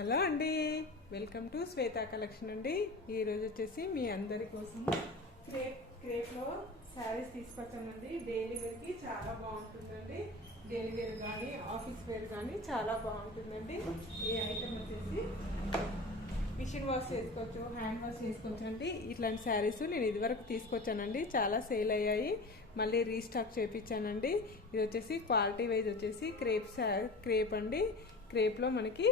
Hello అండి, welcome to Shweta collection అండి. ఈరోజు వచ్చేసి మీ అందరి కోసం క్రేప్లో శారీస్ తీసుకొచ్చానండి. డైలీ వేర్కి చాలా బాగుంటుందండి. డైలీ వేర్ కానీ ఆఫీస్ వేర్ కానీ చాలా బాగుంటుందండి. ఈ ఐటమ్ వచ్చేసి మిషన్ వాష్ చేసుకోవచ్చు, హ్యాండ్ వాష్ చేసుకోవచ్చు అండి. ఇట్లాంటి శారీస్ నేను ఇదివరకు తీసుకొచ్చానండి, చాలా సేల్ అయ్యాయి. మళ్ళీ రీస్టాక్ చేయించానండి. ఇది వచ్చేసి క్వాలిటీ వైజ్ వచ్చేసి క్రేప్ అండి. క్రేప్లో మనకి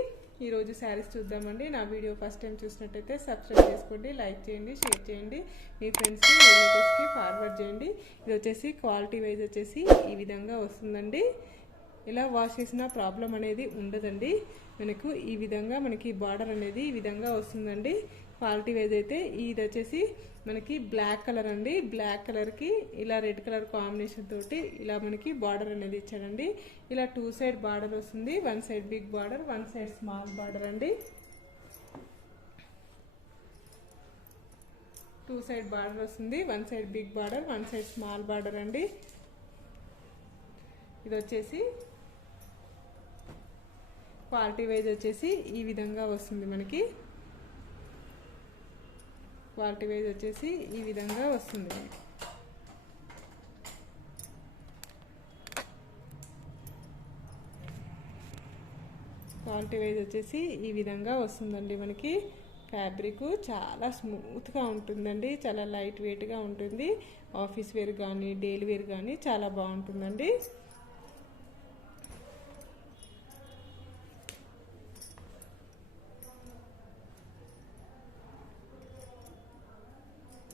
ఈరోజు శారీస్ చూద్దామండి. నా వీడియో ఫస్ట్ టైం చూసినట్టయితే సబ్స్క్రైబ్ చేసుకోండి, లైక్ చేయండి, షేర్ చేయండి, మీ ఫ్రెండ్స్కి రిలేటివ్స్కి ఫార్వర్డ్ చేయండి. ఇది వచ్చేసి క్వాలిటీ వైజ్ వచ్చేసి ఈ విధంగా వస్తుందండి. ఇలా వాష్ చేసిన ప్రాబ్లం అనేది ఉండదండి. మనకు ఈ విధంగా మనకి బార్డర్ అనేది ఈ విధంగా వస్తుందండి. క్వాలిటీ వైజ్ అయితే ఇది వచ్చేసి మనకి బ్లాక్ కలర్ అండి. బ్లాక్ కలర్కి ఇలా రెడ్ కలర్ కాంబినేషన్ తోటి ఇలా మనకి బార్డర్ అనేది ఇచ్చాడండి. ఇలా 2 సైడ్ బార్డర్ వస్తుంది. 1 side big border, 1 side small border అండి. 2 సైడ్ బార్డర్ వస్తుంది. 1 side big border, 1 side small border అండి. ఇది వచ్చేసి క్వాలిటీ వైజ్ వచ్చేసి ఈ విధంగా వస్తుంది. మనకి క్వాలిటీ వైజ్ వచ్చేసి ఈ విధంగా వస్తుంది. క్వాలిటీ వైజ్ వచ్చేసి ఈ విధంగా వస్తుందండి. మనకి ఫ్యాబ్రిక్ చాలా స్మూత్గా ఉంటుందండి, చాలా లైట్ వెయిట్గా ఉంటుంది. ఆఫీస్ వేర్ కానీ డైలీ వేర్ కానీ చాలా బాగుంటుందండి.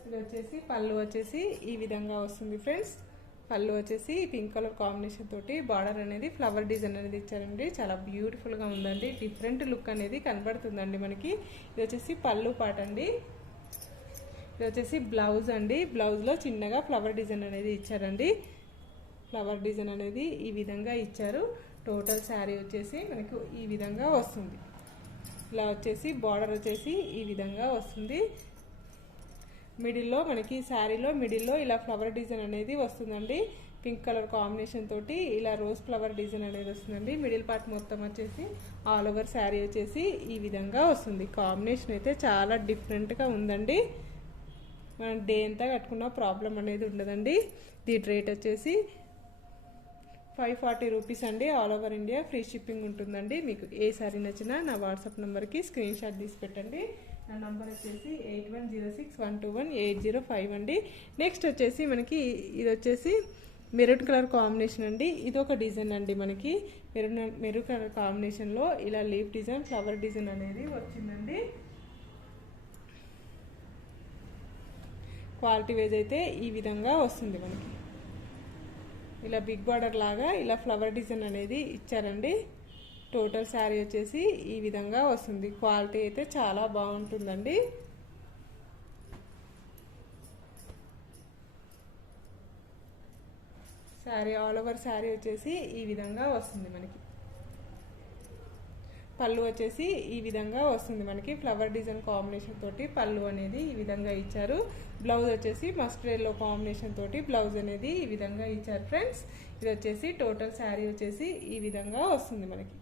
ఇది వచ్చేసి పళ్ళు వచ్చేసి ఈ విధంగా వస్తుంది ఫ్రెండ్స్. పళ్ళు వచ్చేసి పింక్ కలర్ కాంబినేషన్ తోటి బార్డర్ అనేది ఫ్లవర్ డిజైన్ అనేది ఇచ్చారండి. చాలా బ్యూటిఫుల్గా ఉందండి. డిఫరెంట్ లుక్ అనేది కనబడుతుందండి మనకి. ఇది వచ్చేసి పళ్ళు పాట అండి. ఇది వచ్చేసి బ్లౌజ్ అండి. బ్లౌజ్లో చిన్నగా ఫ్లవర్ డిజైన్ అనేది ఇచ్చారండి. ఫ్లవర్ డిజైన్ అనేది ఈ విధంగా ఇచ్చారు. టోటల్ శారీ వచ్చేసి మనకు ఈ విధంగా వస్తుంది. ఇలా వచ్చేసి బార్డర్ వచ్చేసి ఈ విధంగా వస్తుంది. మిడిల్లో మనకి శారీలో మిడిల్లో ఇలా ఫ్లవర్ డిజైన్ అనేది వస్తుందండి. పింక్ కలర్ కాంబినేషన్ తోటి ఇలా రోజ్ ఫ్లవర్ డిజైన్ అనేది వస్తుందండి. మిడిల్ పార్ట్ మొత్తం వచ్చేసి ఆల్ ఓవర్ శారీ వచ్చేసి ఈ విధంగా వస్తుంది. కాంబినేషన్ అయితే చాలా డిఫరెంట్గా ఉందండి. మనం డే అంతా కట్టుకున్న ప్రాబ్లం అనేది ఉండదండి. దీని రేట్ వచ్చేసి 540 రూపీస్ అండి. All over India free shipping ఉంటుందండి. మీకు ఏ శారీ నచ్చినా నా వాట్సాప్ నెంబర్కి స్క్రీన్ షాట్ తీసి పెట్టండి. నా నంబర్ వచ్చేసి 8106121805 అండి. నెక్స్ట్ వచ్చేసి మనకి ఇది వచ్చేసి మెరూన్ కలర్ కాంబినేషన్ అండి. ఇది ఒక డిజైన్ అండి. మనకి మెరూన్ కలర్ కాంబినేషన్లో ఇలా లీఫ్ డిజైన్ ఫ్లవర్ డిజైన్ అనేది వచ్చిందండి. క్వాలిటీ వైజ్ అయితే ఈ విధంగా వస్తుంది. మనకి ఇలా బిగ్ బార్డర్ లాగా ఇలా ఫ్లవర్ డిజైన్ అనేది ఇచ్చారండి. టోటల్ శారీ వచ్చేసి ఈ విధంగా వస్తుంది. క్వాలిటీ అయితే చాలా బాగుంటుందండి. శారీ ఆల్ ఓవర్ శారీ వచ్చేసి ఈ విధంగా వస్తుంది. మనకి పళ్ళు వచ్చేసి ఈ విధంగా వస్తుంది. మనకి ఫ్లవర్ డిజైన్ కాంబినేషన్ తోటి పళ్ళు అనేది ఈ విధంగా ఇచ్చారు. బ్లౌజ్ వచ్చేసి మస్టర్డ్ ఎల్లో కాంబినేషన్ తోటి బ్లౌజ్ అనేది ఈ విధంగా ఇచ్చారు ఫ్రెండ్స్. ఇది వచ్చేసి టోటల్ శారీ వచ్చేసి ఈ విధంగా వస్తుంది. మనకి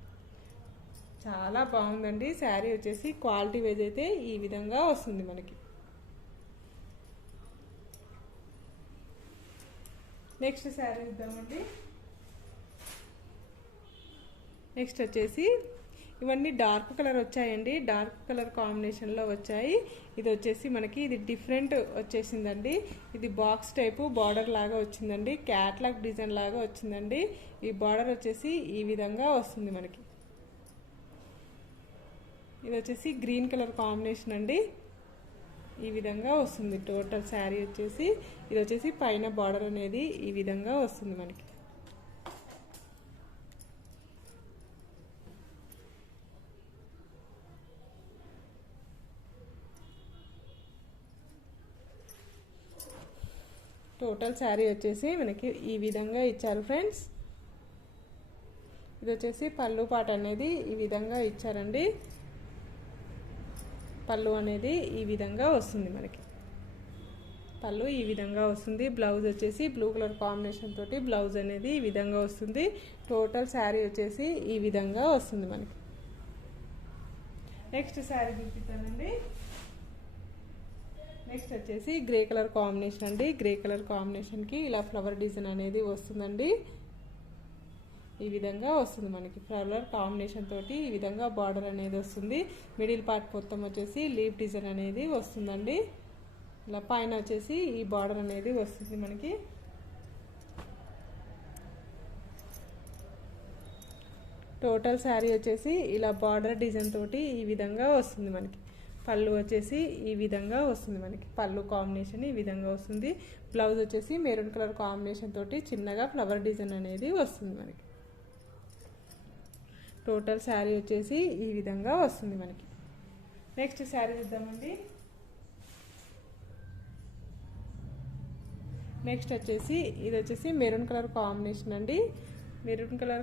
చాలా బాగుందండి. శారీ వచ్చేసి క్వాలిటీ వైజ్ అయితే ఈ విధంగా వస్తుంది. మనకి నెక్స్ట్ శారీ ఇద్దామండి. నెక్స్ట్ వచ్చేసి ఇవన్నీ డార్క్ కలర్ వచ్చాయండి. డార్క్ కలర్ కాంబినేషన్లో వచ్చాయి. ఇది వచ్చేసి మనకి ఇది డిఫరెంట్ వచ్చేసిందండి. ఇది బాక్స్ టైపు బార్డర్ లాగా వచ్చిందండి. క్యాట్లాగ్ డిజైన్ లాగా వచ్చిందండి. ఈ బార్డర్ వచ్చేసి ఈ విధంగా వస్తుంది. మనకి ఇది వచ్చేసి గ్రీన్ కలర్ కాంబినేషన్ అండి. ఈ విధంగా వస్తుంది. టోటల్ శారీ వచ్చేసి ఇది వచ్చేసి పైన బార్డర్ అనేది ఈ విధంగా వస్తుంది. మనకి టోటల్ శారీ వచ్చేసి మనకి ఈ విధంగా ఇచ్చారు ఫ్రెండ్స్. ఇది వచ్చేసి పళ్ళు పాట అనేది ఈ విధంగా ఇచ్చారండి. పళ్ళు అనేది ఈ విధంగా వస్తుంది. మనకి పళ్ళు ఈ విధంగా వస్తుంది. బ్లౌజ్ వచ్చేసి బ్లూ కలర్ కాంబినేషన్ తోటి బ్లౌజ్ అనేది ఈ విధంగా వస్తుంది. టోటల్ శారీ వచ్చేసి ఈ విధంగా వస్తుంది. మనకి నెక్స్ట్ శారీ చూపిస్తానండి. నెక్స్ట్ వచ్చేసి గ్రే కలర్ కాంబినేషన్ అండి. గ్రే కలర్ కాంబినేషన్కి ఇలా ఫ్లవర్ డిజైన్ అనేది వస్తుందండి. ఈ విధంగా వస్తుంది మనకి ఫ్లవర్ కాంబినేషన్ తోటి ఈ విధంగా బార్డర్ అనేది వస్తుంది. మిడిల్ పార్ట్ మొత్తం వచ్చేసి లీఫ్ డిజైన్ అనేది వస్తుందండి. ఇలా పైన వచ్చేసి ఈ బార్డర్ అనేది వస్తుంది మనకి. టోటల్ శారీ వచ్చేసి ఇలా బార్డర్ డిజైన్ తోటి ఈ విధంగా వస్తుంది మనకి. పళ్ళు వచ్చేసి ఈ విధంగా వస్తుంది మనకి. పళ్ళు కాంబినేషన్ ఈ విధంగా వస్తుంది. బ్లౌజ్ వచ్చేసి మెరూన్ కలర్ కాంబినేషన్ తోటి చిన్నగా ఫ్లవర్ డిజైన్ అనేది వస్తుంది మనకి. టోటల్ శారీ వచ్చేసి ఈ విధంగా వస్తుంది మనకి. నెక్స్ట్ శారీ చూద్దామండి. నెక్స్ట్ వచ్చేసి ఇది వచ్చేసి మెరూన్ కలర్ కాంబినేషన్ అండి. మెరూన్ కలర్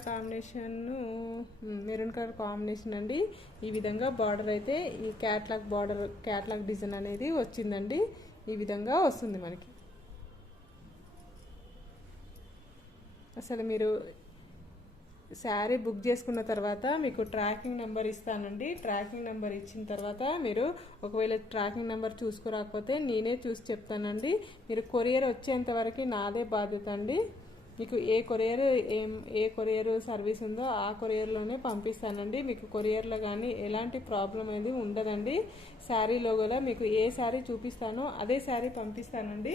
కాంబినేషన్ అండి. ఈ విధంగా బార్డర్ అయితే ఈ క్యాట్లాగ్ డిజైన్ అనేది వచ్చిందండి. ఈ విధంగా వస్తుంది మనకి. అసలు మీరు శారీ బుక్ చేసుకున్న తర్వాత మీకు ట్రాకింగ్ నెంబర్ ఇస్తానండి. ట్రాకింగ్ నెంబర్ ఇచ్చిన తర్వాత మీరు ఒకవేళ ట్రాకింగ్ నెంబర్ చూసుకురాకపోతే నేనే చూసి చెప్తానండి. మీరు కొరియర్ వచ్చేంత వరకు నాదే బాధ్యత అండి. మీకు ఏ కొరియర్ సర్వీస్ ఉందో ఆ కొరియర్లోనే పంపిస్తానండి. మీకు కొరియర్లో కానీ ఎలాంటి ప్రాబ్లం అనేది ఉండదండి. శారీలో కూడా మీకు ఏ శారీ చూపిస్తానో అదే శారీ పంపిస్తానండి.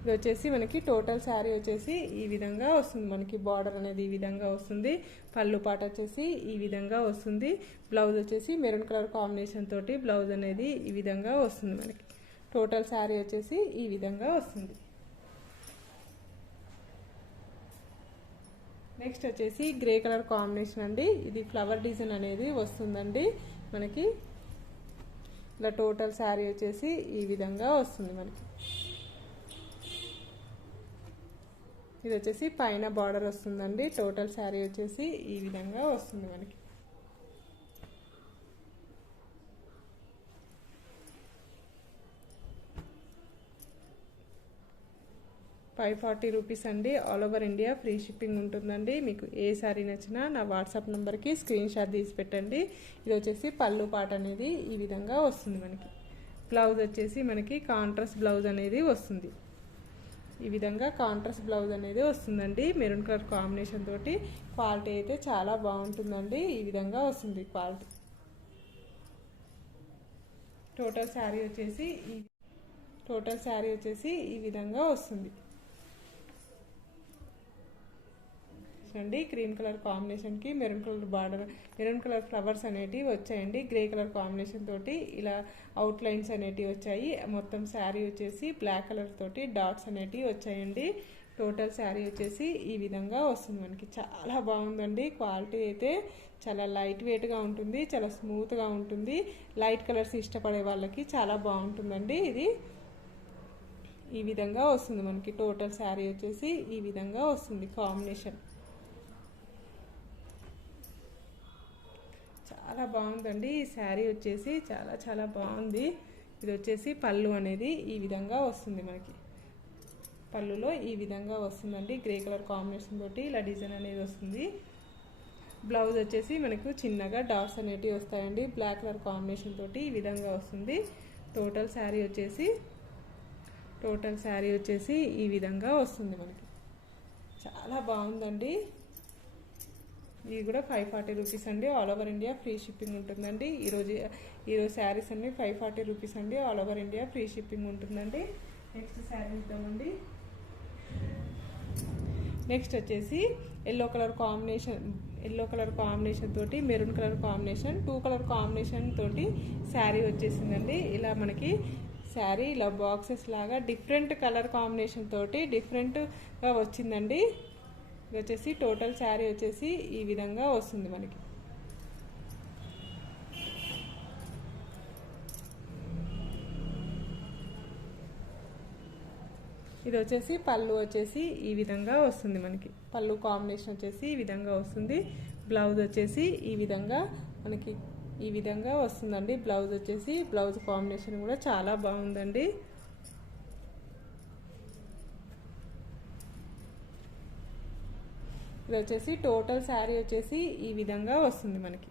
ఇది వచ్చేసి మనకి టోటల్ శారీ వచ్చేసి ఈ విధంగా వస్తుంది మనకి. బార్డర్ అనేది ఈ విధంగా వస్తుంది. పళ్ళు పాట వచ్చేసి ఈ విధంగా వస్తుంది. బ్లౌజ్ వచ్చేసి మెరూన్ కలర్ కాంబినేషన్ తోటి బ్లౌజ్ అనేది ఈ విధంగా వస్తుంది మనకి. టోటల్ శారీ వచ్చేసి ఈ విధంగా వస్తుంది. నెక్స్ట్ వచ్చేసి గ్రే కలర్ కాంబినేషన్ అండి. ఇది ఫ్లవర్ డిజైన్ అనేది వస్తుందండి మనకి. ఇలా టోటల్ శారీ వచ్చేసి ఈ విధంగా వస్తుంది మనకి. ఇది వచ్చేసి పైన బార్డర్ వస్తుందండి. టోటల్ శారీ వచ్చేసి ఈ విధంగా వస్తుంది మనకి. ₹540 అండి. All over India free shipping ఉంటుందండి. మీకు ఏ శారీ నచ్చినా నా వాట్సాప్ నెంబర్కి స్క్రీన్ షాట్ తీసి పెట్టండి. ఇది వచ్చేసి పళ్ళు పాట అనేది ఈ విధంగా వస్తుంది మనకి. బ్లౌజ్ వచ్చేసి మనకి కాంట్రాస్ట్ బ్లౌజ్ అనేది వస్తుంది. ఈ విధంగా కాంట్రాస్ట్ బ్లౌజ్ అనేది వస్తుందండి. మెరూన్ కలర్ కాంబినేషన్ తోటి క్వాలిటీ అయితే చాలా బాగుంటుందండి. ఈ విధంగా వస్తుంది క్వాలిటీ. టోటల్ శారీ వచ్చేసి ఈ విధంగా వస్తుంది అండి. క్రీమ్ కలర్ కాంబినేషన్కి maroon colour border, maroon colour flowers అనేటివి వచ్చాయండి. గ్రే కలర్ కాంబినేషన్ తోటి ఇలా అవుట్ లైన్స్ అనేటివి వచ్చాయి. మొత్తం శారీ వచ్చేసి బ్లాక్ కలర్ తోటి డాట్స్ అనేటివి వచ్చాయండి. టోటల్ శారీ వచ్చేసి ఈ విధంగా వస్తుంది మనకి. చాలా బాగుందండి. క్వాలిటీ అయితే చాలా లైట్ వెయిట్గా ఉంటుంది. చాలా స్మూత్గా ఉంటుంది. లైట్ కలర్స్ ఇష్టపడే వాళ్ళకి చాలా బాగుంటుందండి. ఇది ఈ విధంగా వస్తుంది మనకి. టోటల్ శారీ వచ్చేసి ఈ విధంగా వస్తుంది కాంబినేషన్. చాలా బాగుందండి. ఈ శారీ వచ్చేసి చాలా బాగుంది. ఇది వచ్చేసి పళ్ళు అనేది ఈ విధంగా వస్తుంది మనకి. పళ్ళులో ఈ విధంగా వస్తుందండి. గ్రే కలర్ కాంబినేషన్ తోటి ఇలా డిజైన్ అనేది వస్తుంది. బ్లౌజ్ వచ్చేసి మనకు చిన్నగా డాట్స్ అనేటివి వస్తాయండి. బ్లాక్ కలర్ కాంబినేషన్ తోటి ఈ విధంగా వస్తుంది. టోటల్ శారీ వచ్చేసి ఈ విధంగా వస్తుంది మనకి. చాలా బాగుందండి. ఇది కూడా ₹540 అండి. All over India free shipping ఉంటుందండి. ఈరోజు శారీస్ అన్ని ₹540 అండి. All over India free shipping ఉంటుందండి. నెక్స్ట్ శారీ ఇద్దామండి. నెక్స్ట్ వచ్చేసి ఎల్లో కలర్ కాంబినేషన్ తోటి maroon colour combination 2 colour combination తోటి శారీ వచ్చేసిందండి. ఇలా మనకి శారీ ఇలా బాక్సెస్ లాగా డిఫరెంట్ కలర్ కాంబినేషన్ తోటి డిఫరెంట్గా వచ్చిందండి. ఇది వచ్చేసి టోటల్ శారీ వచ్చేసి ఈ విధంగా వస్తుంది మనకి. ఇది వచ్చేసి పళ్ళు వచ్చేసి ఈ విధంగా వస్తుంది మనకి. పళ్ళు కాంబినేషన్ వచ్చేసి ఈ విధంగా వస్తుంది. బ్లౌజ్ వచ్చేసి ఈ విధంగా మనకి ఈ విధంగా వస్తుందండి. బ్లౌజ్ కాంబినేషన్ కూడా చాలా బాగుందండి. ఇది వచ్చేసి టోటల్ శారీ వచ్చేసి ఈ విధంగా వస్తుంది మనకి.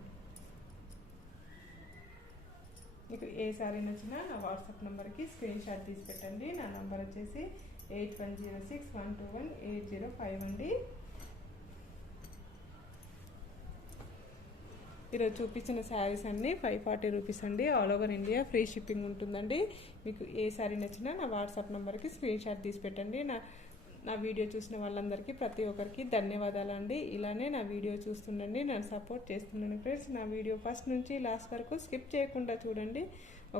మీకు ఏ శారీ నచ్చినా నా వాట్సాప్ నెంబర్కి స్క్రీన్ షాట్ తీసి పెట్టండి. నా నెంబర్ వచ్చేసి 8106121805 అండి. ఈరోజు చూపించిన శారీస్ అన్నీ 540 రూపీస్ అండి. All over India free shipping ఉంటుందండి. మీకు ఏ శారీ నచ్చినా నా వాట్సాప్ నెంబర్కి స్క్రీన్ షాట్ తీసి పెట్టండి. నా వీడియో చూసిన వాళ్ళందరికీ ప్రతి ఒక్కరికి ధన్యవాదాలు అండి. ఇలానే నా వీడియో చూస్తుండండి, నన్ను సపోర్ట్ చేస్తుండండి ఫ్రెండ్స్. నా వీడియో ఫస్ట్ నుంచి లాస్ట్ వరకు స్కిప్ చేయకుండా చూడండి.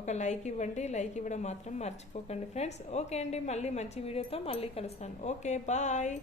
ఒక లైక్ ఇవ్వండి, లైక్ ఇవ్వడం మాత్రం మర్చిపోకండి ఫ్రెండ్స్. ఓకే అండి, మళ్ళీ మంచి వీడియోతో మళ్ళీ కలుస్తాను. Okay, bye.